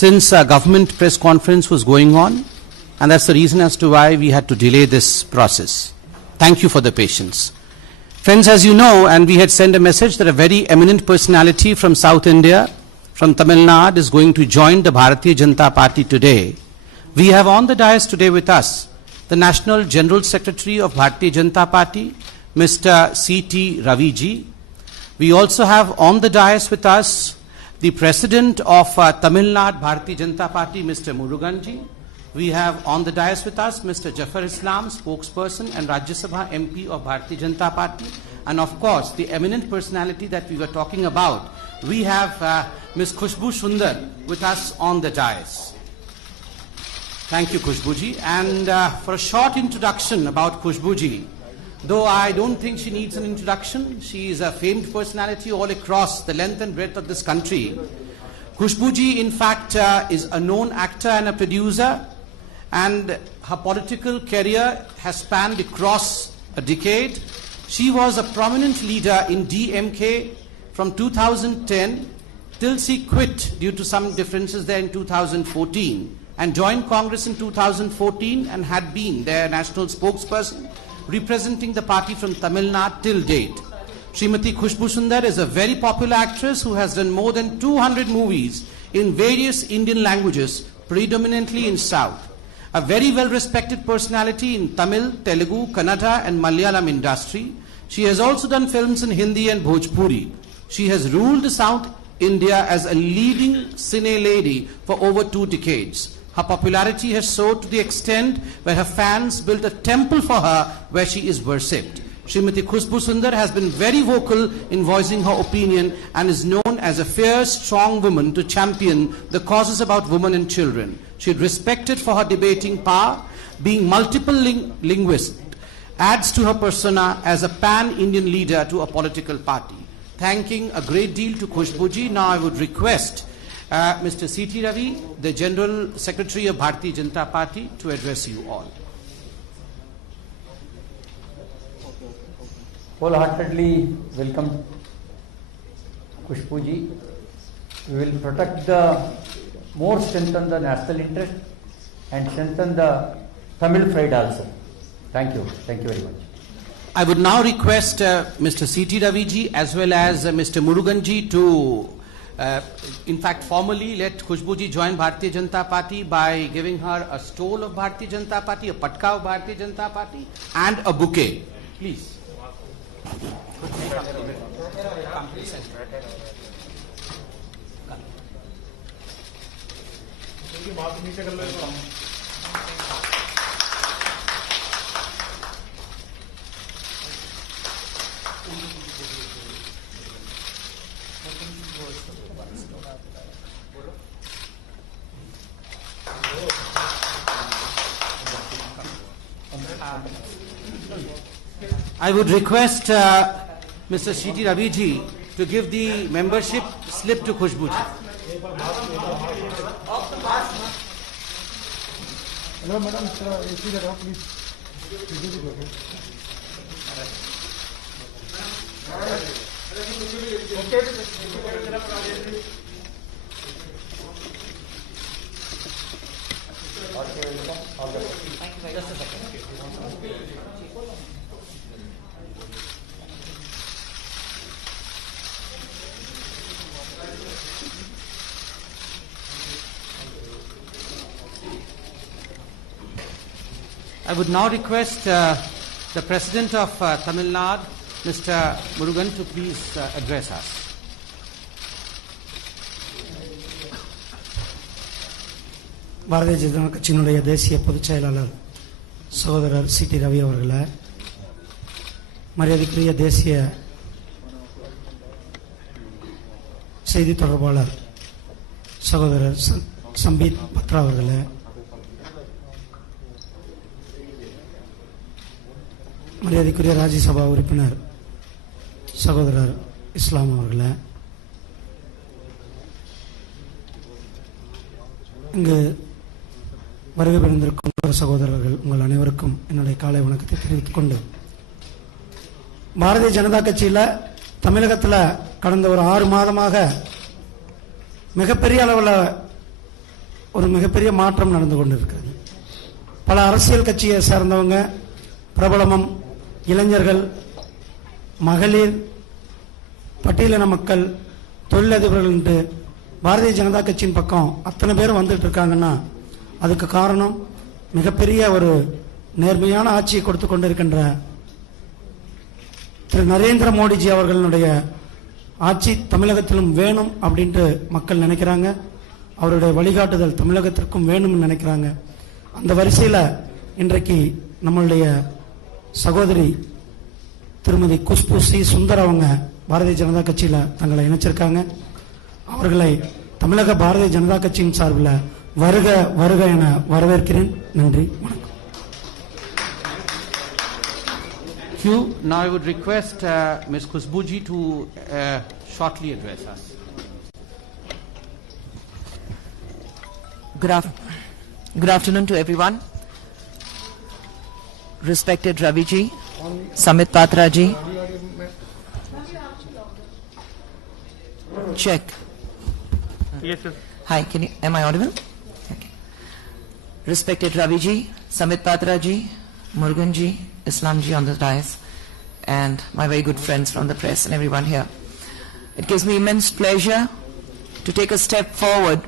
since a government press conference was going on, and that's the reason as to why we had to delay this process. Thank you for the patience. Friends, as you know, and we had sent a message that a very eminent personality from South India, from Tamil Nadu, is going to join the Bharatiya Janata Party today. We have on the dais today with us the National General Secretary of Bharatiya Janata Party, Mr. C.T. Ravi ji. We also have on the dais with us the President of Tamil Nadu Bharatiya Janata Party, Mr. Murugan ji. We have on the dais with us Mr. Jafar Islam, spokesperson and Rajya Sabha MP of Bharatiya Janata Party. And of course, the eminent personality that we were talking about, we have Ms. Khushbu Sundar with us on the dais. Thank you, Khushbu ji. And for a short introduction about Khushbu ji, though I don't think she needs an introduction, she is a famed personality all across the length and breadth of this country. Khushbu ji, in fact, is a known actor and a producer, and her political career has spanned across a decade. She was a prominent leader in DMK from 2010 till she quit due to some differences there in 2014 and joined Congress in 2014 and had been their national spokesperson representing the party from Tamil Nadu till date. Srimati Khushbu Sundar is a very popular actress who has done more than 200 movies in various Indian languages, predominantly in South. A very well-respected personality in Tamil, Telugu, Kannada and Malayalam industry. She has also done films in Hindi and Bhojpuri. She has ruled South India as a leading cine lady for over 2 decades. Her popularity has soared to the extent where her fans built a temple for her where she is worshipped. Srimati Khushbu Sundar has been very vocal in voicing her opinion and is known as a fierce, strong woman to champion the causes about women and children. She is respected for her debating power, being multiple linguist, adds to her persona as a pan-Indian leader to a political party. Thanking a great deal to Khushbu ji, now I would request Mr. C.T. Ravi, the General Secretary of Bharatiya Janata Party, to address you all. Wholeheartedly welcome Khushbu ji. We will protect strengthen the national interest and strengthen the Tamil pride also. Thank you. Thank you very much. I would now request Mr. C.T. Ravi ji as well as Mr. Murugan ji to in fact formally let Khushbu ji join Bharatiya Janata Party by giving her a stole of Bharatiya Janata Party, a patka of Bharatiya Janata Party and a bouquet. Please. I would request Mr. C.T. Ravi ji to give the membership slip to Khushbu ji. Hello, madam. Please. Just a second. I would now request the President of Tamil Nadu, Mr. Murugan, to please address us. Bharatiya Janata கட்சியினுடைய தேசிய பொதுச் செயலாளர் சகோதரர் CT. Ravi அவர்களே, மரியாதைக்குரிய தேசிய செய்தி தொடர்பாளர் சகோதரர் சம்பீத் பத்ரா அவர்களே, மரியாதைக்குரிய ராஜ்யசபா உறுப்பினர் சகோதரர் இஸ்லாம் அவர்களே, இங்கு வருகை புரிந்திருக்கும் சகோதரர்கள் உங்கள் அனைவருக்கும் என்னுடைய காலை வணக்கத்தை தெரிவித்துக் கொண்டு, பாரதிய ஜனதா கட்சியில் தமிழகத்தில் கடந்த ஒரு 6 மாதமாக மிகப்பெரிய அளவில் ஒரு மிகப்பெரிய மாற்றம் நடந்து கொண்டிருக்கிறது. பல அரசியல் கட்சியை சார்ந்தவங்க, பிரபலமும், இளைஞர்கள், மகளிர், பட்டியலின மக்கள், தொழிலதிபர்கள் என்று பாரதிய ஜனதா கட்சியின் பக்கம் அத்தனை பேர் வந்துட்டு இருக்காங்கன்னா அதுக்கு காரணம் மிகப்பெரிய ஒரு நேர்மையான ஆட்சியை கொடுத்து கொண்டிருக்கின்ற திரு நரேந்திர மோடிஜி அவர்களுடைய ஆட்சி தமிழகத்திலும் வேணும் அப்படின்ட்டு மக்கள் நினைக்கிறாங்க. அவருடைய வழிகாட்டுதல் தமிழகத்திற்கும் வேணும்னு நினைக்கிறாங்க. அந்த வரிசையில் இன்றைக்கு நம்மளுடைய சகோதரி திருமதி குஷ்பு சி சுந்தர் அவங்க பாரதிய ஜனதா கட்சியில் தங்களை இணைச்சிருக்காங்க. அவர்களை தமிழக பாரதிய ஜனதா கட்சியின் சார்பில் வருக வருக என வரவேற்கிறேன். நன்றி, வணக்கம். Thank you. Now I would request Ms. Kushbuji to shortly address us. Good afternoon to everyone. Respected Raviji, Samit Patra ji. Check. Yes, sir. Hi, am I audible? Okay. Respected Raviji, Samit Patra ji, Murugan ji, Islam ji on the dais, and my very good friends from the press and everyone here. It gives me immense pleasure to take a step forward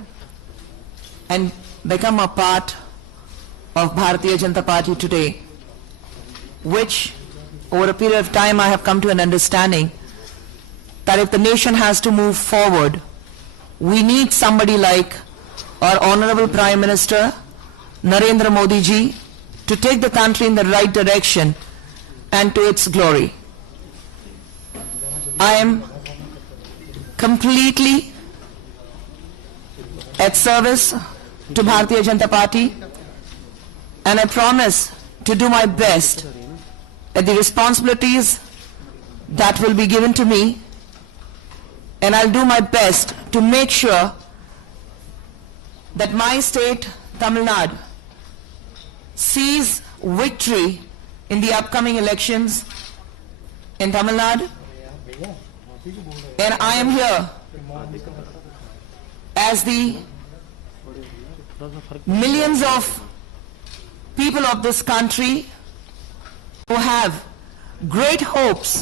and become a part of Bharatiya Janata Party today, which over a period of time I have come to an understanding that if the nation has to move forward, we need somebody like our Honorable Prime Minister Narendra Modi ji to take the country in the right direction and to its glory. I am completely at service to Bharatiya Janata Party, and I promise to do my best at the responsibilities that will be given to me, and I'll do my best to make sure that my state, Tamil Nadu, sees victory in the upcoming elections in Tamil Nadu. And I am here as the millions of people of this country who have great hopes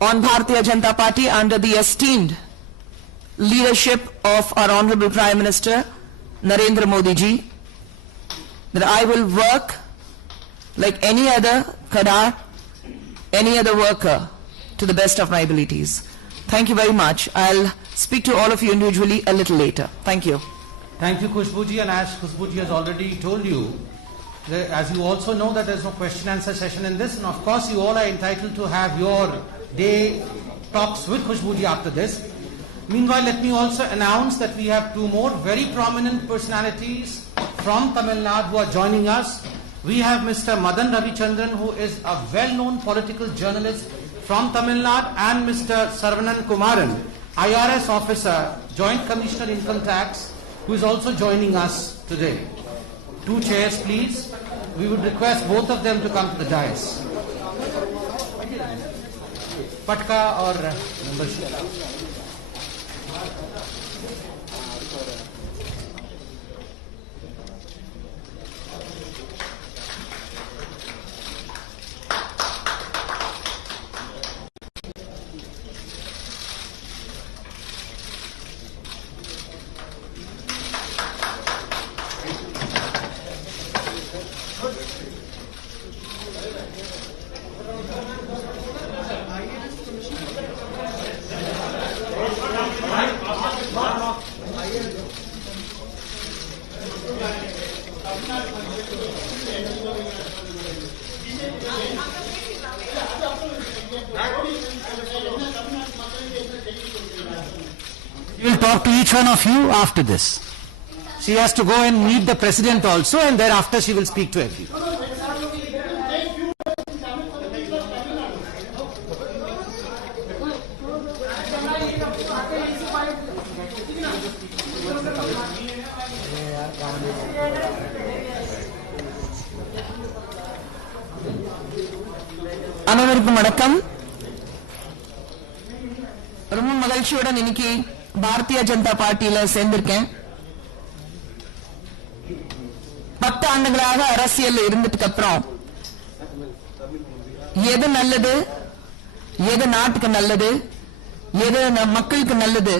on Bharatiya Janata Party under the esteemed leadership of our Honorable Prime Minister Narendra Modi ji, that I will work like any other Kadar, any other worker, to the best of my abilities. Thank you very much. I'll speak to all of you individually a little later. Thank you. Thank you, Kushbuji, and as Kushbuji has already told you, as you also know that there's no question answer session in this, and of course you all are entitled to have your day talks with Kushbuji after this. Meanwhile, let me also announce that we have two more very prominent personalities from Tamil Nadu who are joining us. We have Mr. Madan Ravichandran, who is a well-known political journalist from Tamil Nadu, and Mr. Saravanan Kumaran, IRS officer, Joint Commissioner Income Tax, who is also joining us today. Two chairs, please. We would request both of them to come to the dais. Patka or membership. We will talk to each one of you after this. She has to go and meet the president also, and thereafter she will speak to everyone. அனைவருக்கும் வணக்கம். ரொம்ப மகிழ்ச்சியுடன் இன்னைக்கு பாரதிய ஜனதா பார்ட்டியில சேர்ந்திருக்கேன். ஆண்டுகளாக அரசியல் இருந்ததுக்கு அப்புறம் எது நல்லது, எது நாட்டுக்கு நல்லது, எது மக்களுக்கு நல்லது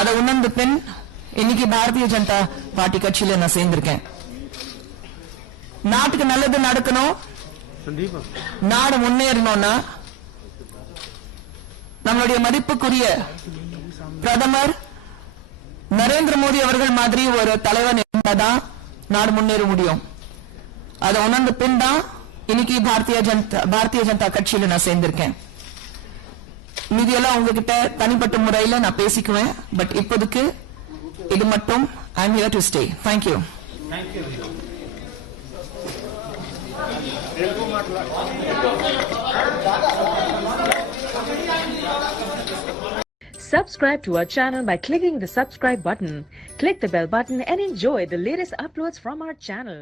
அதை உணர்ந்த பின் இன்னைக்கு பாரதிய ஜனதா பார்ட்டி கட்சியில நான் சேர்ந்திருக்கேன். நாட்டுக்கு நல்லது நடக்கணும், நாடு முன்னேறணும்னா நம்மளுடைய மதிப்புக்குரிய பிரதமர் நரேந்திர மோடி அவர்கள் மாதிரி ஒரு தலைவன் இருந்தாதான் நாடு முன்னேற முடியும். அதை உணர்ந்த பின் தான் இன்னைக்கு பாரதிய ஜனதா கட்சியில நான் சேர்ந்திருக்கேன். மீதியெல்லாம் உங்ககிட்ட தனிப்பட்ட முறையில் நான் பேசிக்குவேன். பட் இப்போதைக்கு இது மட்டும் I am here to stay. Thank you. Subscribe to our channel by clicking the subscribe button. Click the bell button and enjoy the latest uploads from our channel.